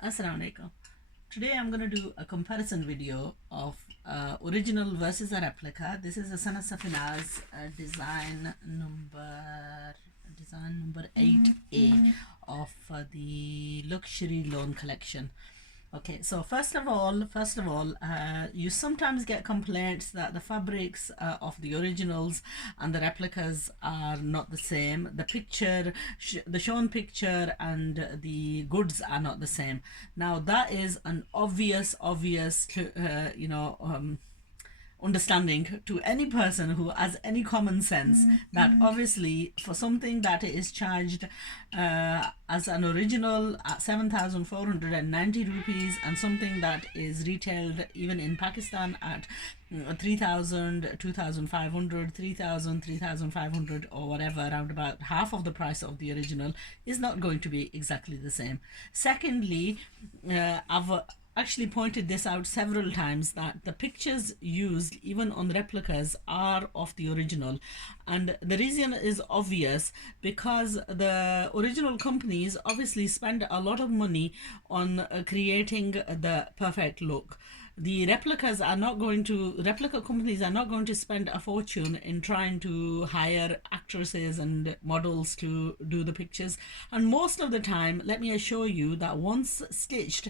Assalamu alaikum. Today I'm going to do a comparison video of original versus a replica. This is a safinaz design number 8A of the luxury loan collection. Okay, so first of all, you sometimes get complaints that the fabrics of the originals and the replicas are not the same. The shown picture and the goods are not the same. Now that is an obvious, understanding to any person who has any common sense that obviously for something that is charged as an original at 7,490 rupees and something that is retailed even in Pakistan at 3,000, 2,500, 3,000, 3,500, or whatever, around about half of the price of the original, is not going to be exactly the same. Secondly, I've actually pointed this out several times that the pictures used even on replicas are of the original, and the reason is obvious because the original companies obviously spend a lot of money on creating the perfect look. The replica companies are not going to spend a fortune in trying to hire actresses and models to do the pictures. And most of the time, let me assure you that once stitched,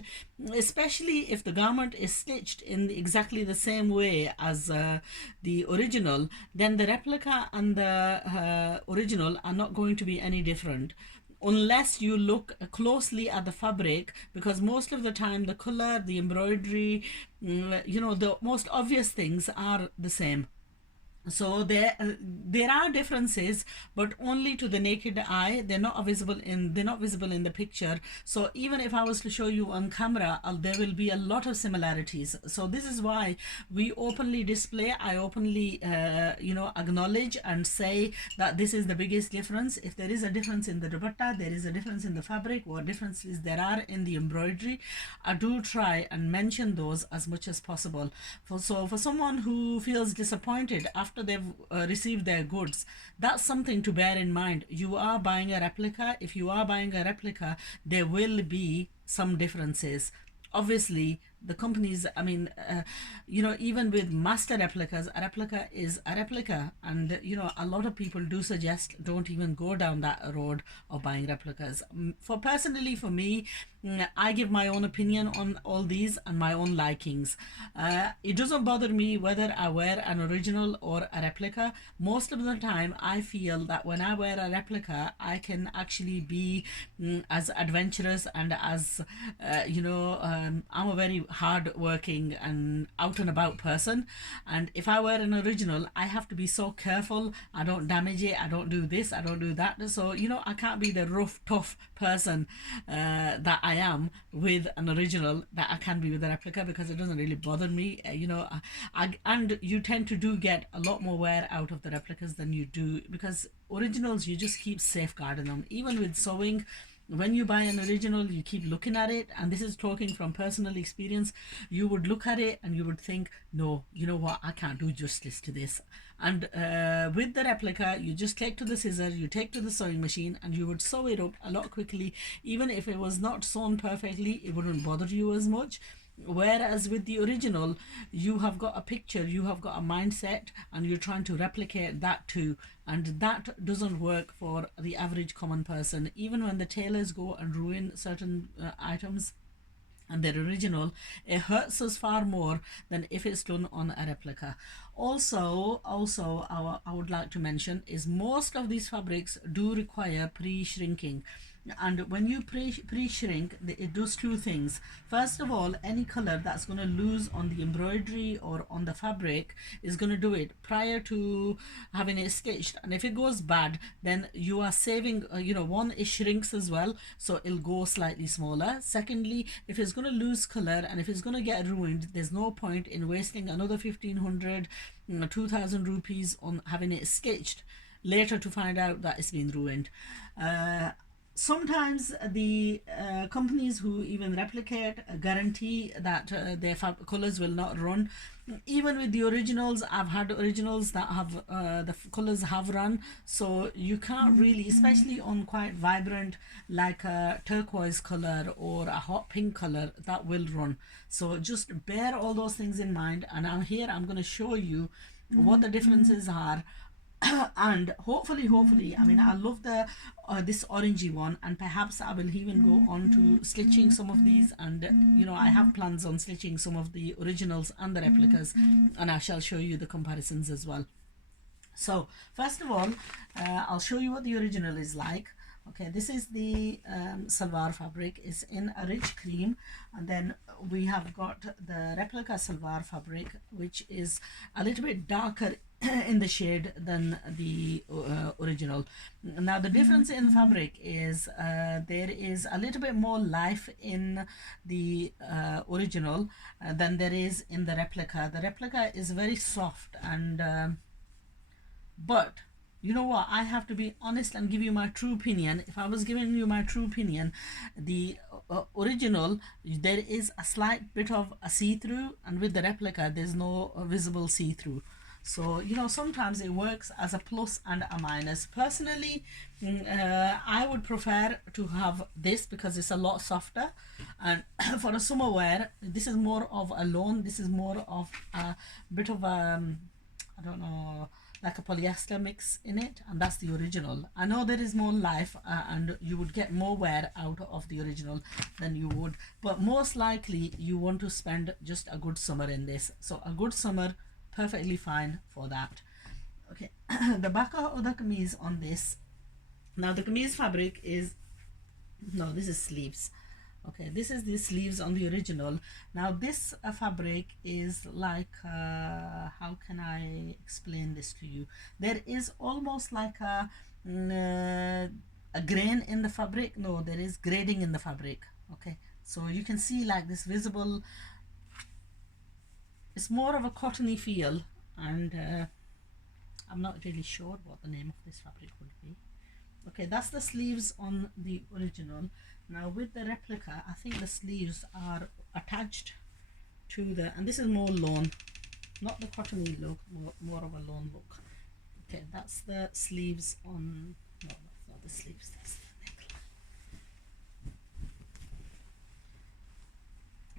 especially if the garment is stitched in exactly the same way as the original, then the replica and the original are not going to be any different unless you look closely at the fabric, because most of the time the color, the embroidery, the most obvious things are the same. So there are differences, but only to the naked eye. They're not visible in the picture. So even if I was to show you on camera, there will be a lot of similarities. So this is why we openly display. I openly acknowledge and say that this is the biggest difference. If there is a difference in the dupatta, there is a difference in the fabric, what differences there are in the embroidery, I do try and mention those as much as possible. For someone who feels disappointed after they've received their goods, that's something to bear in mind. You are buying a replica. If you are buying a replica, there will be some differences. Obviously, the companies, even with master replicas, a replica is a replica. And, a lot of people do suggest don't even go down that road of buying replicas. For me, I give my own opinion on all these and my own likings. It doesn't bother me whether I wear an original or a replica. Most of the time, I feel that when I wear a replica, I can actually be as adventurous and as, I'm a very hard working and out and about person. And if I wear an original, I have to be so careful. I don't damage it. I don't do this. I don't do that. So, I can't be the rough, tough person that I am with an original that I can be with a replica, because it doesn't really bother me. And you tend to do get a lot more wear out of the replicas than you do, because originals, you just keep safeguarding them. Even with sewing, when you buy an original, you keep looking at it, and this is talking from personal experience. You would look at it and you would think, no, you know what, I can't do justice to this. And with the replica, you just take to the scissors, you take to the sewing machine, and you would sew it up a lot quickly. Even if it was not sewn perfectly, it wouldn't bother you as much. Whereas with the original, you have got a picture, you have got a mindset, and you're trying to replicate that too. And that doesn't work for the average common person. Even when the tailors go and ruin certain items and they're original, it hurts us far more than if it's done on a replica. I would like to mention is most of these fabrics do require pre-shrinking. And when you pre-shrink, it does two things. First of all, any color that's going to lose on the embroidery or on the fabric is going to do it prior to having it stitched. And if it goes bad, then you are saving, one, it shrinks as well, so it'll go slightly smaller. Secondly, if it's going to lose color and if it's going to get ruined, there's no point in wasting another 1,500, 2,000 rupees on having it stitched later to find out that it's been ruined. sometimes the companies who even replicate guarantee that their colors will not run. Even with the originals, I've had originals that have colors have run, so you can't really, especially on quite vibrant like a turquoise color or a hot pink color, that will run. So just bear all those things in mind, and I'm going to show you what the differences are. And hopefully, I mean, I love the this orangey one, and perhaps I will even go on to stitching some of these, and you know, I have plans on stitching some of the originals and the replicas, and I shall show you the comparisons as well. So first of all, I'll show you what the original is like. Okay, this is the salwar fabric. It's in a rich cream, and then we have got the replica salwar fabric, which is a little bit darker in the shade than the original. Now the difference in fabric is there is a little bit more life in the original than there is in the replica. The replica is very soft, and but you know what, I have to be honest and give you my true opinion. If I was giving you my true opinion, the original, there is a slight bit of a see-through, and with the replica there's no visible see-through. So you know, sometimes it works as a plus and a minus. Personally, I would prefer to have this because it's a lot softer, and for a summer wear, this is more of a lawn, this is more of a bit of a I don't know, like a polyester mix in it, and that's the original. I know there is more life and you would get more wear out of the original than you would, but most likely you want to spend just a good summer in this. So a good summer, perfectly fine for that. Okay, the back of the kameez on this. Now the kameez fabric is, no, this is sleeves. Okay, this is the sleeves on the original. Now this fabric is like how can I explain this to you? There is almost like a grain in the fabric. No, there is grading in the fabric. Okay, so you can see like this visible, it's more of a cottony feel, and I'm not really sure what the name of this fabric would be. Okay, that's the sleeves on the original. Now with the replica, I think the sleeves are attached to the, and this is more lawn, not the cottony look, more of a lawn look. Okay, that's the sleeves on, no, that's not the sleeves, that's the neckline.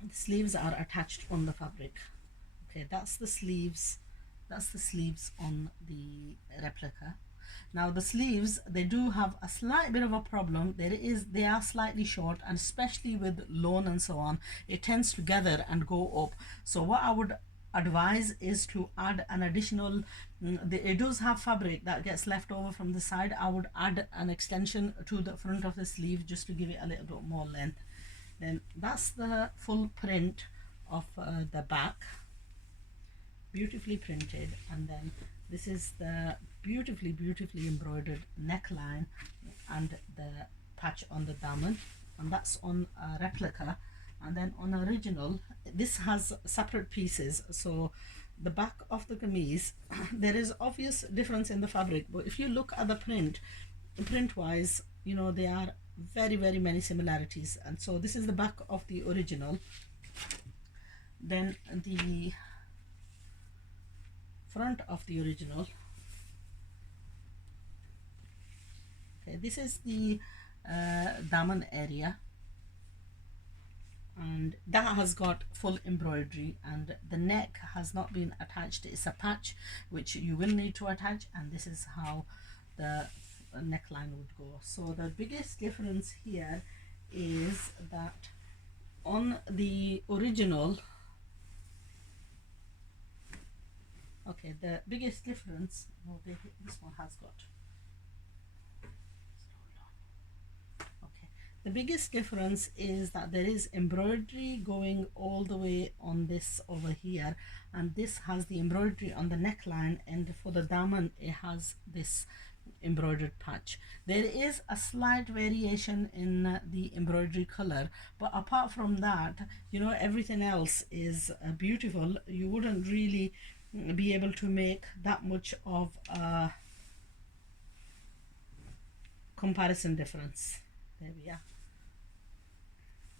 The sleeves are attached on the fabric. Okay, that's the sleeves on the replica. Now the sleeves, they do have a slight bit of a problem. They are slightly short, and especially with lawn and so on, it tends to gather and go up. So what I would advise is to add an additional, it does have fabric that gets left over from the side. I would add an extension to the front of the sleeve just to give it a little bit more length. Then that's the full print of the back, beautifully printed, and then this is the beautifully embroidered neckline and the patch on the daman, and that's on a replica. And then on original, this has separate pieces. So the back of the kameez, there is obvious difference in the fabric, but if you look at the print wise, you know, there are very many similarities. And so this is the back of the original. Then the front of the original. Okay, this is the daman area, and that has got full embroidery, and the neck has not been attached. It's a patch which you will need to attach, and this is how the neckline would go. So the biggest difference here is that on the original, okay, the biggest difference, well, this one has got, okay, the biggest difference is that there is embroidery going all the way on this over here, and this has the embroidery on the neckline, and for the daman it has this embroidered patch. There is a slight variation in the embroidery color, but apart from that, you know, everything else is beautiful. You wouldn't really be able to make that much of a comparison difference. There we are.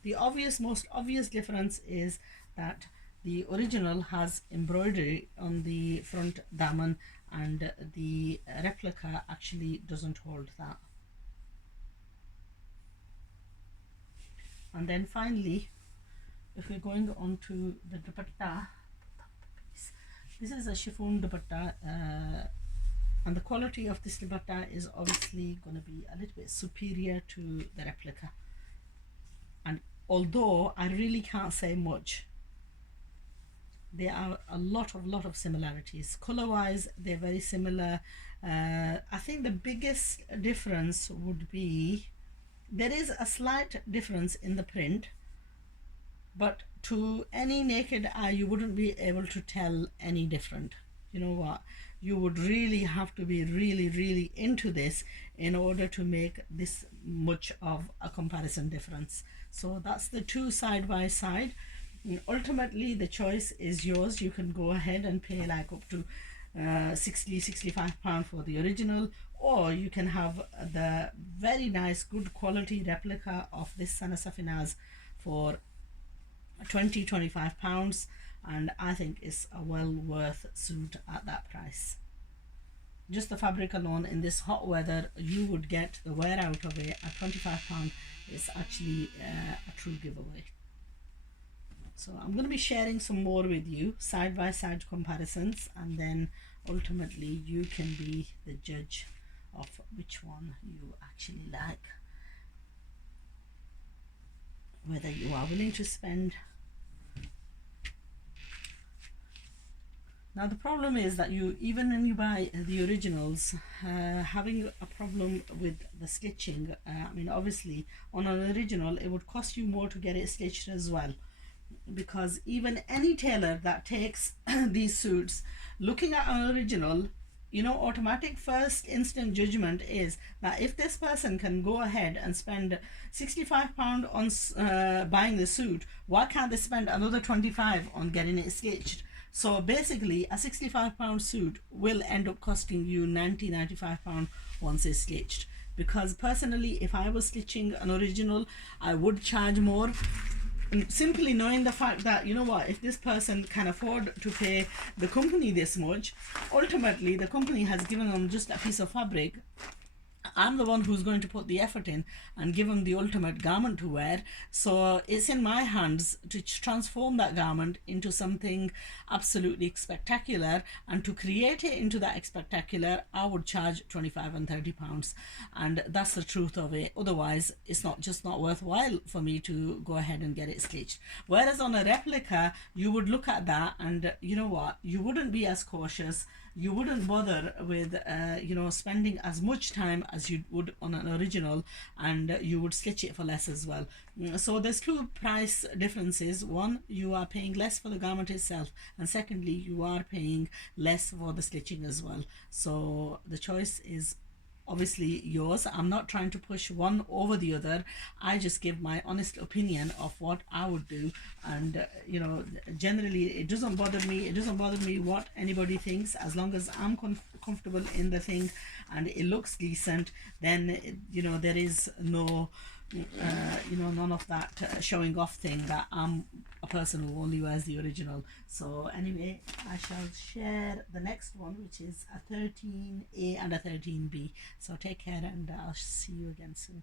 The most obvious difference is that the original has embroidery on the front daman, and the replica actually doesn't hold that. And then finally, if we're going on to the dupatta, this is a chiffon dupatta, and the quality of this dupatta is obviously going to be a little bit superior to the replica. And although I really can't say much, there are a lot of similarities. Color wise, they're very similar. I think the biggest difference would be there is a slight difference in the print, but to any naked eye you wouldn't be able to tell any different. You know what, you would really have to be really into this in order to make this much of a comparison difference. So that's the two side by side. Ultimately the choice is yours. You can go ahead and pay like up to 65 pound for the original, or you can have the very nice good quality replica of this safinaz for 25 pounds, and I think it's a well worth suit at that price. Just the fabric alone in this hot weather, you would get the wear out of it at 25 pound. It's actually a true giveaway. So I'm going to be sharing some more with you, side by side comparisons, and then ultimately you can be the judge of which one you actually like, whether you are willing to spend. Now the problem is that you, even when you buy the originals, having a problem with the stitching. I mean, obviously on an original it would cost you more to get it stitched as well, because even any tailor that takes these suits, looking at an original, you know, automatic first instant judgment is that if this person can go ahead and spend 65 pound on buying the suit, why can't they spend another 25 on getting it stitched? So basically a 65 pound suit will end up costing you 95 pound once it's stitched. Because personally, if I was stitching an original, I would charge more, simply knowing the fact that, you know what, if this person can afford to pay the company this much, ultimately the company has given them just a piece of fabric. I'm the one who's going to put the effort in and give them the ultimate garment to wear. So it's in my hands to transform that garment into something absolutely spectacular, and to create it into that spectacular, I would charge 25 and 30 pounds, and that's the truth of it. Otherwise it's not worthwhile for me to go ahead and get it stitched. Whereas on a replica, you would look at that and, you know what, you wouldn't be as cautious, you wouldn't bother with you know, spending as much time as you would on an original, and you would stitch it for less as well. So there's two price differences. One, you are paying less for the garment itself, and secondly, you are paying less for the stitching as well. So the choice is obviously yours. I'm not trying to push one over the other. I just give my honest opinion of what I would do, and you know, generally it doesn't bother me what anybody thinks, as long as I'm comfortable in the thing and it looks decent. Then you know, there is no you know, none of that showing off thing that I'm a person who only wears the original. So anyway, I shall share the next one, which is a 13A and a 13B. So take care, and I'll see you again soon.